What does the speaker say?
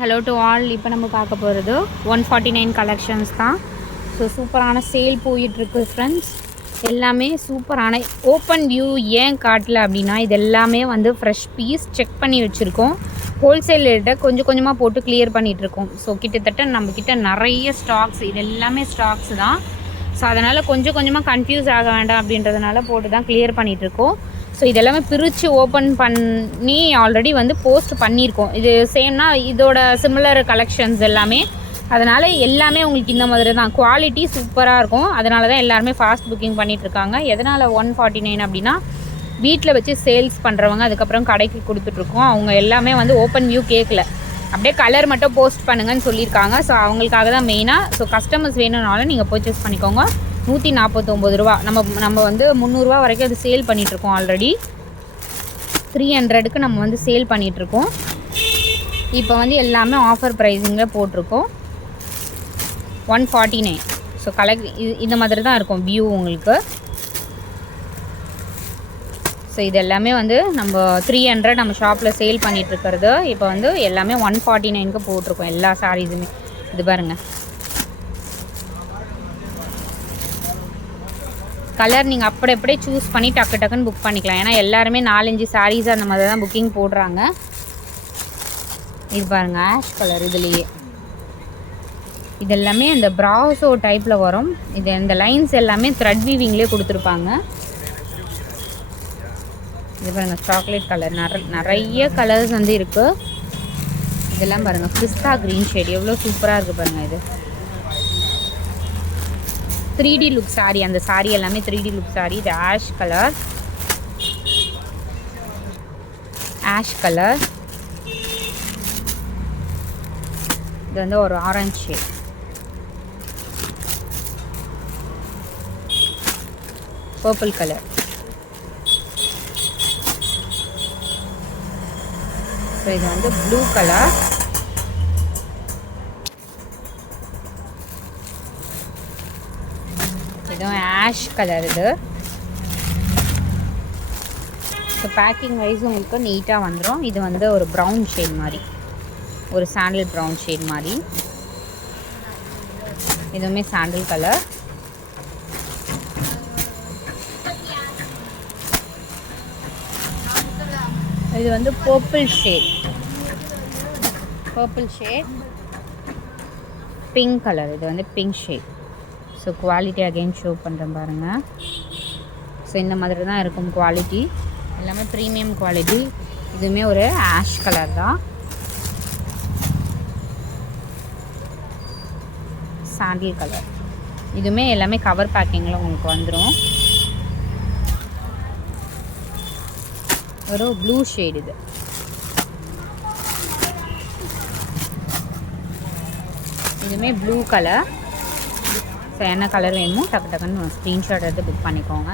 Hello to all. இப்போ நம்ம பார்க்க போகிறது 149 கலெக்ஷன்ஸ் தான். ஸோ சூப்பரான சேல் போயிட்டுருக்கு ஃப்ரெண்ட்ஸ். எல்லாமே சூப்பரான ஓப்பன் வியூ ஏன் காட்டல அப்படின்னா, இது எல்லாமே வந்து ஃப்ரெஷ் பீஸ் செக் பண்ணி வச்சுருக்கோம். ஹோல்சேல் ரேட்டை கொஞ்சம் கொஞ்சமாக போட்டு கிளியர் பண்ணிகிட்ருக்கோம். ஸோ கிட்டத்தட்ட நம்மக்கிட்ட நிறைய ஸ்டாக்ஸ், இது எல்லாமே ஸ்டாக்ஸ் தான். ஸோ அதனால் கொஞ்சம் கொஞ்சமாக கன்ஃபியூஸ் ஆக வேண்டாம் அப்படின்றதுனால போட்டு தான் கிளியர் பண்ணிகிட்ருக்கோம். ஸோ இதெல்லாமே பிரித்து ஓப்பன் பண்ணி ஆல்ரெடி வந்து போஸ்ட் பண்ணியிருக்கோம். இது சேம்னா இதோட சிமிலர் கலெக்ஷன்ஸ் எல்லாமே. அதனால் எல்லாமே உங்களுக்கு இந்த மாதிரி தான் குவாலிட்டி சூப்பராக இருக்கும். அதனால தான் எல்லாருமே ஃபாஸ்ட் புக்கிங் பண்ணிகிட்ருக்காங்க. எதனால் 149 அப்படின்னா, வீட்டில் வச்சு சேல்ஸ் பண்ணுறவங்க அதுக்கப்புறம் கடைக்கு கொடுத்துட்ருக்கோம். அவங்க எல்லாமே வந்து ஓப்பன் வியூ கேட்கல, அப்படியே கலர் மட்டும் போஸ்ட் பண்ணுங்கன்னு சொல்லியிருக்காங்க. ஸோ அவங்களுக்காக தான் மெயினாக. ஸோ கஸ்டமர்ஸ் வேணும்னாலும் நீங்கள் பர்ச்சேஸ் பண்ணிக்கோங்க. 149 ரூபா. நம்ம வந்து 300 ரூபா வரைக்கும் அது சேல் பண்ணிகிட்ருக்கோம். ஆல்ரெடி 300க்கு நம்ம வந்து சேல் பண்ணிகிட்ருக்கோம். இப்போ வந்து எல்லாமே ஆஃபர் ப்ரைஸிங்கில் போட்டிருக்கோம். 149. ஸோ இந்த மாதிரி தான் இருக்கும் வியூ உங்களுக்கு. ஸோ இது எல்லாமே வந்து நம்ம 300 நம்ம ஷாப்பில் சேல் பண்ணிகிட்ருக்கிறது. இப்போ வந்து எல்லாமே 149க்கு போட்டிருக்கோம் எல்லா சாரீஸுமே. இது பாருங்கள், கலர் நீங்கள் அப்படியே சூஸ் பண்ணி டக்குன்னு புக் பண்ணிக்கலாம். ஏன்னா எல்லாருமே 4-5 சாரீஸ் அந்த மாதிரி தான் புக்கிங் போடுறாங்க. இது பாருங்கள், ஆஷ் கலர். இதுலேயே இது எல்லாமே இந்த ப்ராசோ டைப்பில் வரும். இது இந்த லைன்ஸ் எல்லாமே த்ரெட் வீவிங்லேயே கொடுத்துருப்பாங்க. இது பாருங்கள், சாக்லேட் கலர். நிறைய கலர்ஸ் வந்து இருக்குது. இதெல்லாம் பாருங்கள், பிஸ்தா க்ரீன் ஷேட் எவ்வளோ சூப்பராக இருக்குது பாருங்கள். இது 3D லுக் சாரீ. அந்த சாரீ எல்லாமே 3D லுக் சாரீ. இது ஆஷ் கலர். இது வந்து ஒரு orange shade. Purple colour. So இது வந்து ப்ளூ கலர். இதுவும் ஆஷ் கலர். இது ஸோ பேக்கிங் வைஸ் உங்களுக்கு நீட்டாக வந்துடும். இது வந்து ஒரு ப்ரௌன் ஷேட் மாதிரி, ஒரு சாண்டில் ப்ரௌன் ஷேட் மாதிரி. இதுவுமே சாண்டில் கலர். இது வந்து பர்பிள் ஷேட். Pink colour. இது வந்து pink shade. So quality again show பண்ணுறேன் பாருங்கள். ஸோ இந்த மாதிரி தான் இருக்கும் குவாலிட்டி. எல்லாமே ப்ரீமியம் குவாலிட்டி. இதுவுமே ஒரு ஆஷ் கலர் தான். சாண்டில் கலர். இதுவுமே எல்லாமே கவர் பேக்கிங்கில் உங்களுக்கு வந்துடும். ஒரு ப்ளூ ஷேட். இது இதுவுமே ப்ளூ கலர். ஸோ என்ன கலர் வேணுமோ டக்குன்னு ஸ்க்ரீன்ஷாட் எடுத்து புக் பண்ணிக்கோங்க.